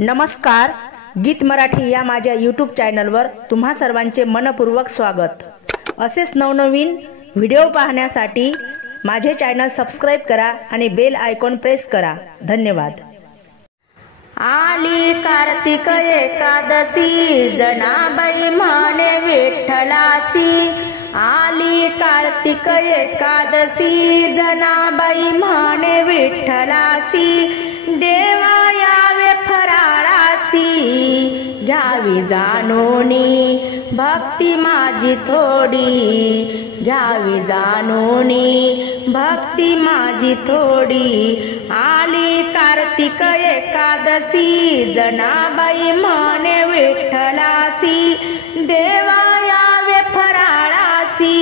नमस्कार, गीत मराठी या माझ्या यूट्यूब चॅनलवर तुम्हा सर्वांचे मनपूर्वक स्वागत। असेच नवनवीन व्हिडिओ पाहण्यासाठी माझे चॅनल सबस्क्राइब करा आणि बेल आयकॉन प्रेस करा। धन्यवाद। आली कार्तिक एकादशी, जनाबाई म्हणे विठ्ठलासी। आली कार्तिक एकादशी, जनाबाई म्हणे विठ्ठलासी। देवा यावे फराळासी, घ्यावी जाणूनी भक्ती माझी थोडी। घ्यावी जाणूनी भक्ती माझी थोडी। आली कार्तिक एकादशी, जनाबाई म्हणे विठ्ठलासी। देवा यावे फराळासी,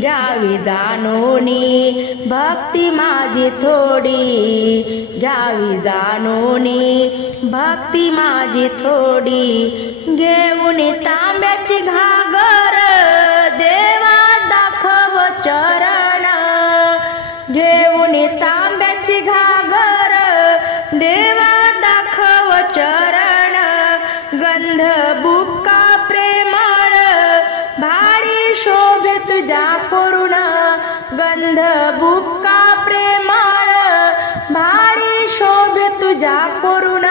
घ्यावी जाणूनी भक्ती माझी थोडी। घ्यावी जाणूनी भक्ती माझी थोडी। घेऊन तांब्याची घागर, देवा दाखव चरण। घेऊन तांब्याची घागर, देवा दाखव चरण। गंध बुक्का प्रेमळ, भारी शोभे तुझ्या करुण। गंध बुक्का प्रेमळ, भारी शोभे तुझ्या करुण।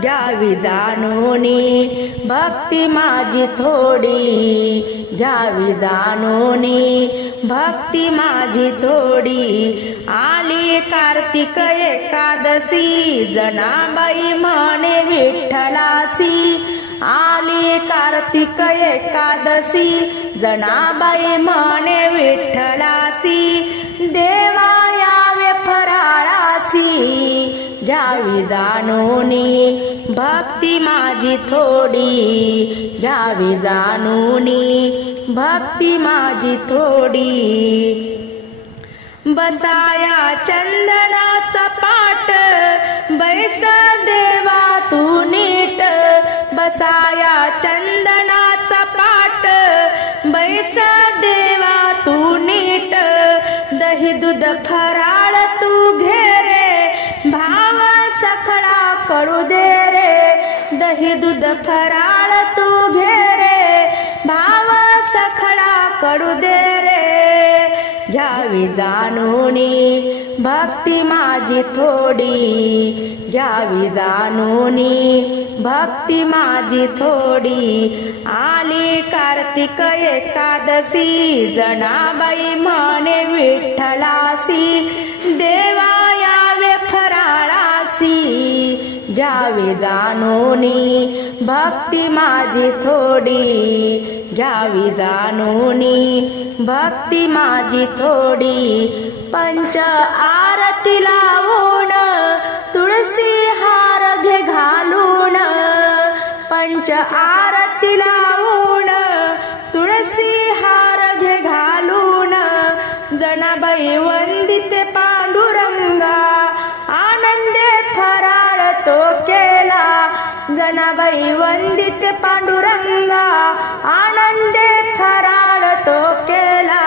घ्यावी जाणूनी भक्ती माझी थोडी। घ्यावी जाणूनी भक्ती माझी थोडी। आली कार्तिक एकादशी, जनाबाई म्हणे विठ्ठलासी। आली कार्तिक एकादशी, जनाबाई म्हणे विठ्ठलासी। देवा यावे फराळासी, घ्यावी जाणूनी भक्ती माझी थोडी। घ्यावी जाणूनी भक्ती माझी थोडी। बसाया चंदनाचा पाट, बैस देवा तू नीट। बसाया चंदनाचा पाट, बैस देवा तू नीट। दही दूध फराळ तू घे रे, भाव सखळा करू दे रे। दही दूध फराळ तू घे रे, भाव सखळा करू दे रे। घ्यावी जाणूनी भक्ती माझी थोडी। घ्यावी जाणूनी भक्ती माझी थोडी। आली कार्तिक एकादशी, जनाबाई म्हणे विठ्ठलासी। देवा यावे फराळासी, घ्यावी जाणूनी भक्ती माझी थोडी। घ्यावी जाणूनी भक्ती माझी थोडी। पंच आरती लावून, तुळसी हार घे घालून। पंच आरती लावून, तुळसी हार घे घालून। जनाबाई वंदिते पांडुरंगा, आनंदे फराळ तो केला। जनाबाई वंदिते पांडुरंगा, आनंदे फराळ तो केला।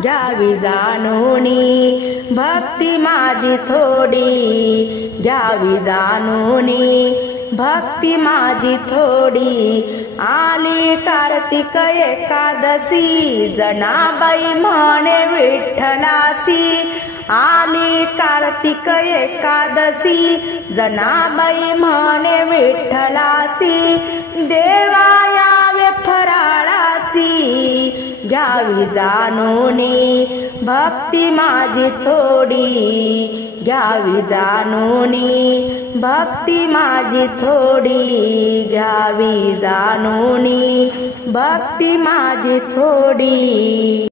घ्यावी जाणूनी भक्ती माझी थोडी। घ्यावी जाणूनी भक्ती माझी थोडी। आली कार्तिक एकादशी, जनाबाई म्हणे विठ्ठलासी। आली कार्तिक एकादशी, जनाबाई म्हणे विठ्ठलासी। देवा यावे फराळासी, घ्यावी जाणूनी भक्ती माझी थोडी। घ्यावी जाणूनी भक्ती माझी थोडी। घ्यावी जाणूनी भक्ती माझी थोडी।